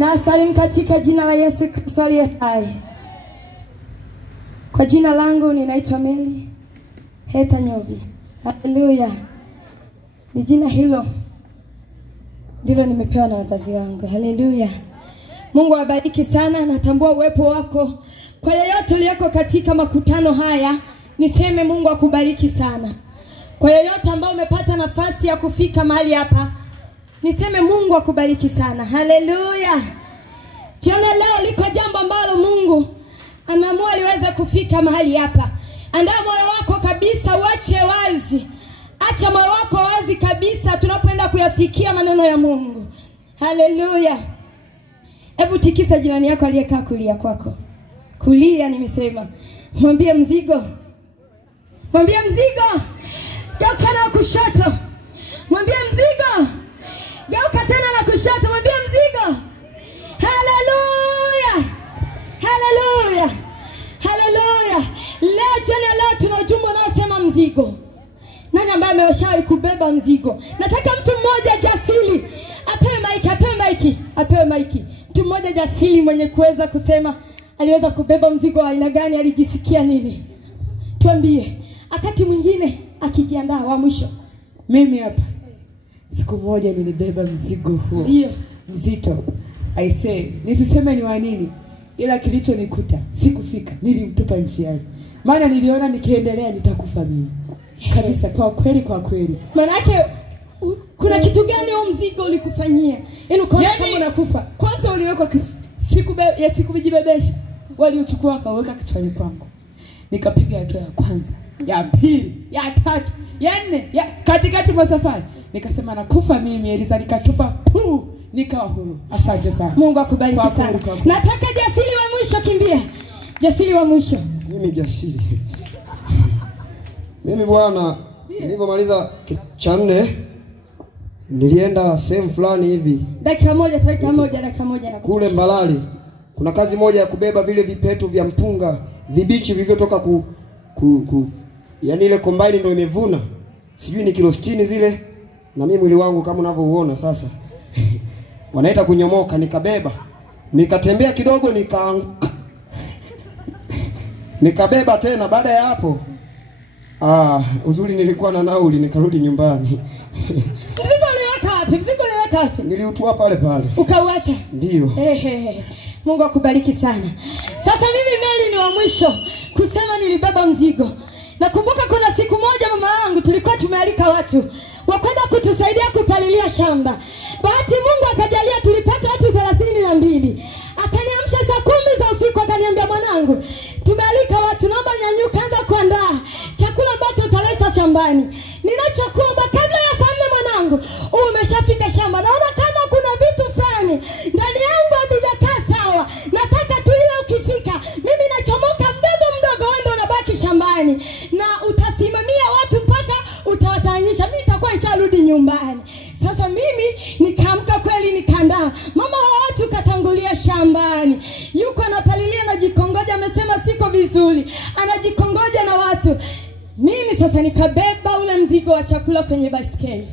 Na asalimu katika jina la Yesu Kristo aliye hai. Kwa jina langu ninaitwa Meli Heta Nyobi. Haleluya. Ni jina hilo ndilo nimepewa na wazazi wangu. Haleluya. Mungu awabariki sana. Natambua uwepo wako. Kwa yeyote uliyoko katika makutano haya, niseme Mungu akubariki sana. Kwa yeyote ambao umepata nafasi ya kufika mahali hapa, niseme Mungu akubariki sana. Haleluya. Jana leo liko jambo ambalo Mungu ameamua liweze kufika mahali hapa. Andaa moyo wako kabisa, uache wazi. Acha moyo wako wazi kabisa tunapoenda kuyasikia maneno ya Mungu. Haleluya. Hebu tikisa jirani yako aliyekaa kulia kwako. Kulia nimesema. Mwambie mzigo. Mwambie mzigo. Geuka na kushoto. Mwambie mzigo. Geuka tena na kushoto. Mwambie mzigo. Haleluya. Haleluya. Haleluya. Leo tuna ujumbe unaosema mzigo. Nani ambaye ameshawahi kubeba mzigo? Nataka mtu mmoja jasiri. Apewe maiki. Mtu mmoja jasiri mwenye kuweza kusema aliweza kubeba mzigo wa aina gani, alijisikia nini? Tuambie. Wakati mwingine akijiandaa wa mwisho. Mimi hapa siku moja nilibeba mzigo huo. Ndio. Mzito. I say, nisiseme ni wa nini, ila kilicho nikuta sikufika, nilimtupa njiani. Maana niliona nikiendelea nitakufa mimi. Kabisa, kwa kweli. Manake kuna kitu gani huo mzigo ulikufanyia? Yaani ukaona kama unakufa. Kwanza uliweka sikujibebesha. Waliuchukua akaweka kichwani kwangu. Nikapiga hatua ya kwanza, ya pili, ya tatu, ya nne, katikati mwa safari nikasema nakufa mimi. Eliza nikatupa nikawa huru. Asante sana. Mungu akubariki sana. Nataka jasiri wa mwisho, kimbia. Jasiri wa mwisho. Mimi jasiri. Mimi bwana, nilipomaliza cha 4 nilienda sehemu fulani hivi. Dakika moja na kule Mbalali. Kuna kazi moja ya kubeba vile vipetu vya mpunga vibichi vilivyotoka yani ile combine ndio imevuna. Sijui ni kilo 60 zile. Na mimi mwili wangu kama unavyouona sasa. Wanaita kunyomoka, nikabeba. Nikatembea kidogo nikaanguka. Nikabeba tena. Baada ya hapo uzuri nilikuwa na nauli, nikarudi nyumbani. Mzigo uliweka wapi? Niliutua pale. Ukauacha? Ndio. Mungu akubariki sana. Sasa mimi Meli ni wa mwisho kusema nilibeba mzigo. Nakumbuka kuna siku moja mama yangu tulikuwa tumealika watu wakwenda kutusaidia kupalilia shamba. Bahati Mungu akajalia tulipata watu 32. Akaniamsha saa 10 za usiku akaniambia, mwanangu, tumealika watu, naomba nyanyuka, anza kuandaa chakula ambacho utaleta shambani. Ninachokuomba kabla ya saa 4 mwanangu, umeshafika shamba. Naona kama kuna vitu fulani ndani yangu havijakaa sawa. Nataka tu ile ukifika, mimi nachomoka mdogo wewe unabaki shambani na utasimamia watu mpaka utawatanyisha. Mimi nitakuwa nisharudi nyumbani. Sasa mimi nikaamka kweli, nikaandaa. Mama wa watu katangulia shambani. Yuko anapalilia na jikongoja, amesema siko vizuri. Anajikongoja na watu. Mimi sasa nikabeba ule mzigo wa chakula kwenye baiskeli.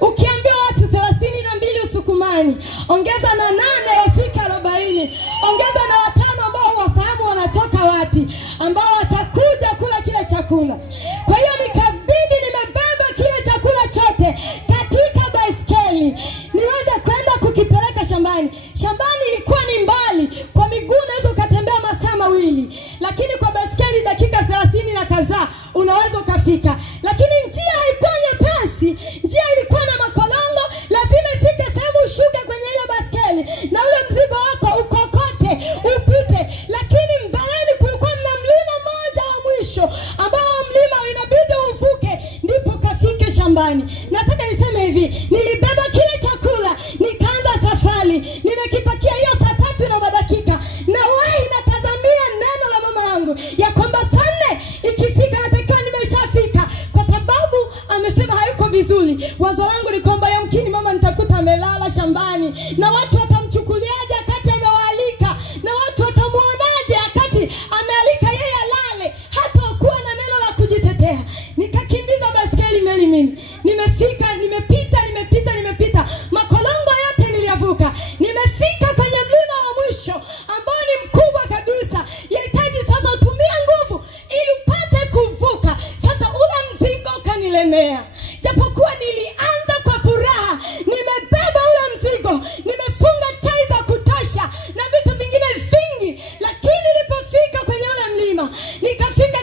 Ukiambia watu 32 usukumani, ongeza na 8 wafika 40. Ongeza na 5 ambao wafahamu wanatoka wapi, ambao watakuja kula kile chakula. Kwa hiyo nikabidi nimebeba kile chakula chote katika baiskeli niweze kwenda kukipeleka shambani. Shambani ilikuwa ni mbali, kwa miguu unaweza ukatembea masaa 2, lakini kwa baiskeli dakika 30 na kadhaa unaweza ukafika. Lakini njia haikuwa nyepesi kunilemea. Japokuwa nilianza kwa furaha, nimebeba ule mzigo, nimefunga tai za kutosha na vitu vingine vingi, lakini nilipofika kwenye ule mlima, nikafika